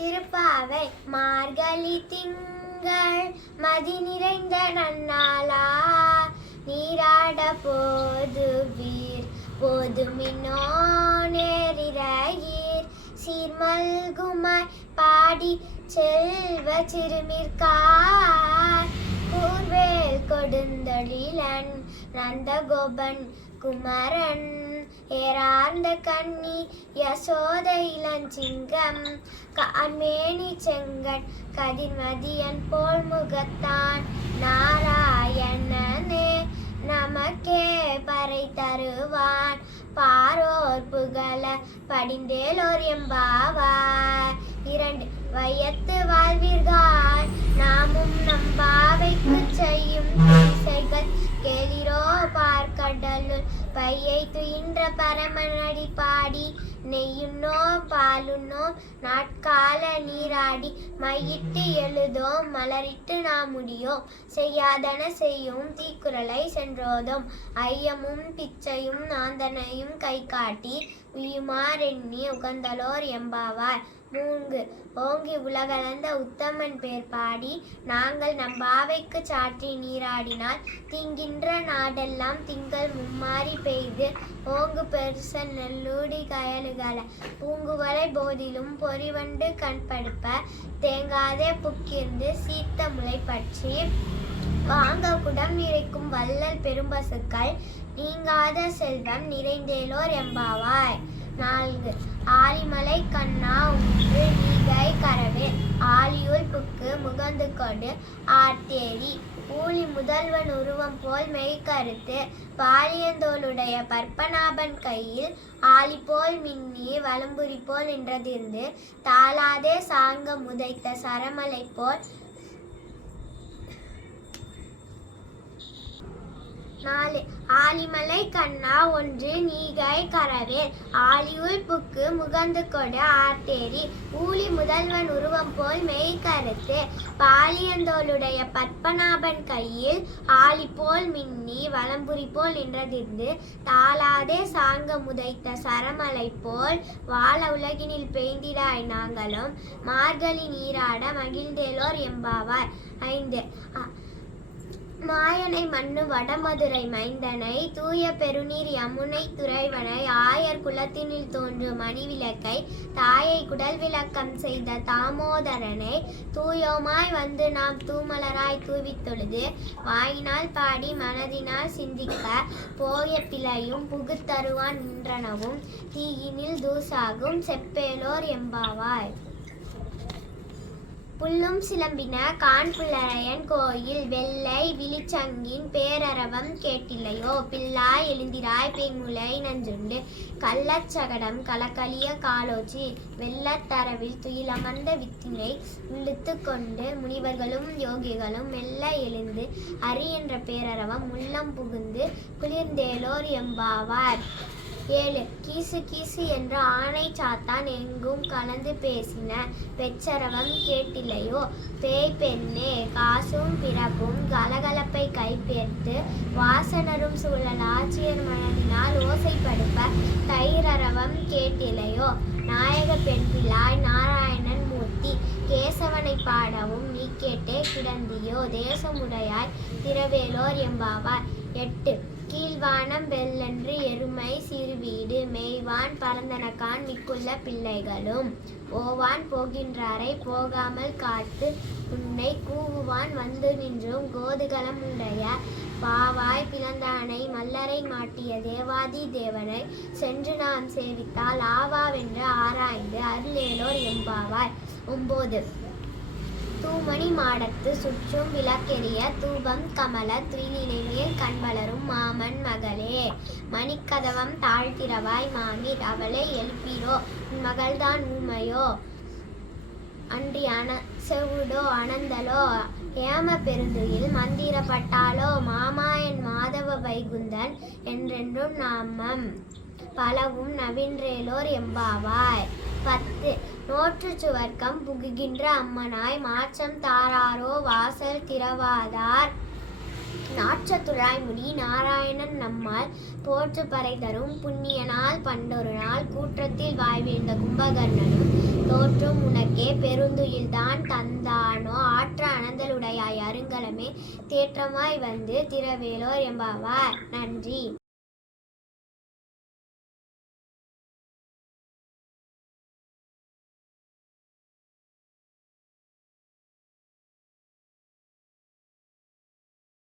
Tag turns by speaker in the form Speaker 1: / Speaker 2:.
Speaker 1: திருப்பாவை மார்கழி திங்கள் மதி நிறைந்த நன்னாளா? நீராட போது வீர் போதுமினோ நேரிரையீர் சீர்மல்குமாய் பாடி செல்வ சிறுமிற்கார் கூர்வேல் கொடுந்தொழிலன் நந்தகோபன் குமரன் ஏறார்ந்த கண்ணி யசோத இளஞ்சிங்கம் கான்மேனி செங்கன் கதிர்மதியன் போல் முகத்தான். நாராயணனே நமக்கே பறை தருவான். பாரோர் புகழ படிந்தேலோர் எம்பாவார். இரண்டு வயத்து வாழ்வில் கையை துயின்ற பரமனடி பாடி நெய்யுண்ணோம் பாலுண்ணோம் நாட்கால நீராடி மையிட்டு எழுதோம் மலரிட்டு நாம் முடியோம். செய்யாதன செய்யும் தீக்குறளை சென்றோதும். ஐயமும் பிச்சையும் நாந்தனையும் கை காட்டி உயுமாறெண்ணி உகந்தலோர் எம்பாவார். மூங்கு ஓங்கி உலகளந்த உத்தமன் பேர் பாடி நாங்கள் நம் பாவைக்கு சாற்றி நீராடினால் திங்கின்ற நாடெல்லாம் திங்கள் மும்மாறி பெய்து ஓங்கு பெருச நெல்லூடி கயலுகள பூங்குவலை போதிலும் பொறிவண்டு கண்படுப்ப தேங்காதே புக்கிருந்து சீத்த முளை பற்றி. வாங்க குடம் நிறைக்கும் வள்ளல் பெரும்பசுக்கள் நீங்காத செல்வம் நிறைந்தேலோர் எம்பாவாய். நான்கு. ஆலிமலை கண்ணா ஒன்று நீகை கரவே. ஆலியுள் புக்கு முகந்து கொண்டு ஆர்த்தேரி. ஊழி முதல்வன் உருவம் போல் மெய்கருத்து பாலியந்தோளுடைய பற்பநாபன் கையில் ஆலி போல் மின்னி வலம்புரி போல் நின்றதிருந்து தாளாதே சாங்க முதைத்த சரமலை போல் நாலு. ஆலிமலை கண்ணா ஒன்று நீகை கரவேல் ஆலியுள் புக்கு முகந்து கொடு ஆர்த்தேரி. ஊழி முதல்வன் உருவம் போல் மெய்கருத்து பாலியந்தோளுடைய பத்மநாபன் கையில் ஆலி போல் மின்னி வலம்புரி போல் நின்றதிருந்து தாளாதே சாங்க முதைத்த சரமலை போல் வாழ உலகினில் பெய்ந்திடாய் நாங்களும் மார்கழி நீராட மகிழ்ந்தேலோர் எம்பாவார். ஐந்து. மாயனை மண்ணு வடமதுரை மைந்தனை தூய பெருநீர் யமுனை துறைவனை ஆயர் குலத்தினில் தோன்றும் மணிவிளக்கை தாயை குடல் விளக்கம் செய்த தாமோதரனை தூயோமாய் வந்து நாம் தூமலராய் தூவித்தொழுது வாயினால் பாடி மனதினால் சிந்திக்க போய பிழையும் புகுத்தருவான் நின்றனவும் தீயினில் தூசாகும் செப்பேலோர் எம்பாவாய். புல்லும் சிலம்பின கான்புள்ளரையன் கோயில் வெள்ளை விழிச்சங்கின் பேரரவம் கேட்டில்லையோ? பிள்ளாய் எழுந்திராய் பெண்முலை நஞ்சுண்டு. கள்ளச்சகடம் கலக்கலிய காலோச்சி வெள்ளத்தரவில் துயிலமர்ந்த வித்தினை இழுத்து கொண்டு முனிவர்களும் யோகிகளும் மெல்ல எழுந்து அரி என்ற பேரரவம் உள்ளம் புகுந்து குளிர்ந்தேலோர் எம்பாவார். ஏழு. கீசு கீசு என்ற ஆணை சாத்தான் எங்கும் கலந்து பேசின பெச்சரவம் கேட்டில்லையோ? பேய் பெண்ணே காசும் பிறப்பும் கலகலப்பை கைப்பேர்த்து வாசனரும் சூழல் ஆட்சியர் மனதினால் ஓசைப்படுப்ப தயிரரவம் கேட்டிலையோ நாயக பெண் பிள்ளாய் நாராயண கேசவனை பாடவும் நீ கேட்டே கிடந்தியோ? தேசமுடையாய் திரவேலோர் எம்பாவார். எட்டு. கீழ்வானம் வெள்ளென்று எருமை சிறுவீடு. மெய்வான் பரந்தனக்கான் மிக்குள்ள பிள்ளைகளும். ஓவான் போகின்றாரை போகாமல் காத்து உன்னை கூவுவான் வந்து நின்றும். கோதுகலம் உடைய பாவாய் பிளந்தானை மல்லரை மாட்டிய தேவாதி தேவனை சென்று நாம் சேவித்தால் ஆவாவென்று ஆராய்ந்து அருளேலோர் எம்பாவாய் ஒம்பது. தூமணி மாடத்து சுற்றும் விளக்கெரிய தூபம் கமல துயிலினைமேல் கண்வளரும் மாமன் மகளே. மணிக்கதவம் தாழ்த்திரவாய் மாமீர் அவளை எழுப்பீரோ? உன் மகள்தான் ஊமையோ? அன்றி அன செவுடோ அனந்தலோ? ஏம பெருந்துயில் மந்திரப்பட்டாலோ மாமாயன் மாதவ வைகுந்தன் என்றென்றும் நாமம். பலவும் நவின்றேலோர் எம்பாவாய். பத்து. நோற்றுச்சுவர்க்கம் புகுகின்ற அம்மனாய் மாற்றம் தாராரோ வாசல் திறவாதார். நாற்றத்துழாய் முடி நாராயணன் நம்மால் போற்று பறை தரும் புண்ணிய நாள் பண்டொரு நாள் கூற்றத்தில் வாய்விழ்ந்த கும்பகர்ணனும் தோற்றும் உனக்கே பெருந்துயில்தான் தந்தானோ ஆற்ற அனந்தலுடையாய் அருங்கலமே தேற்றமாய் வந்து திரவேலோர் எம்பாவார் நன்றி.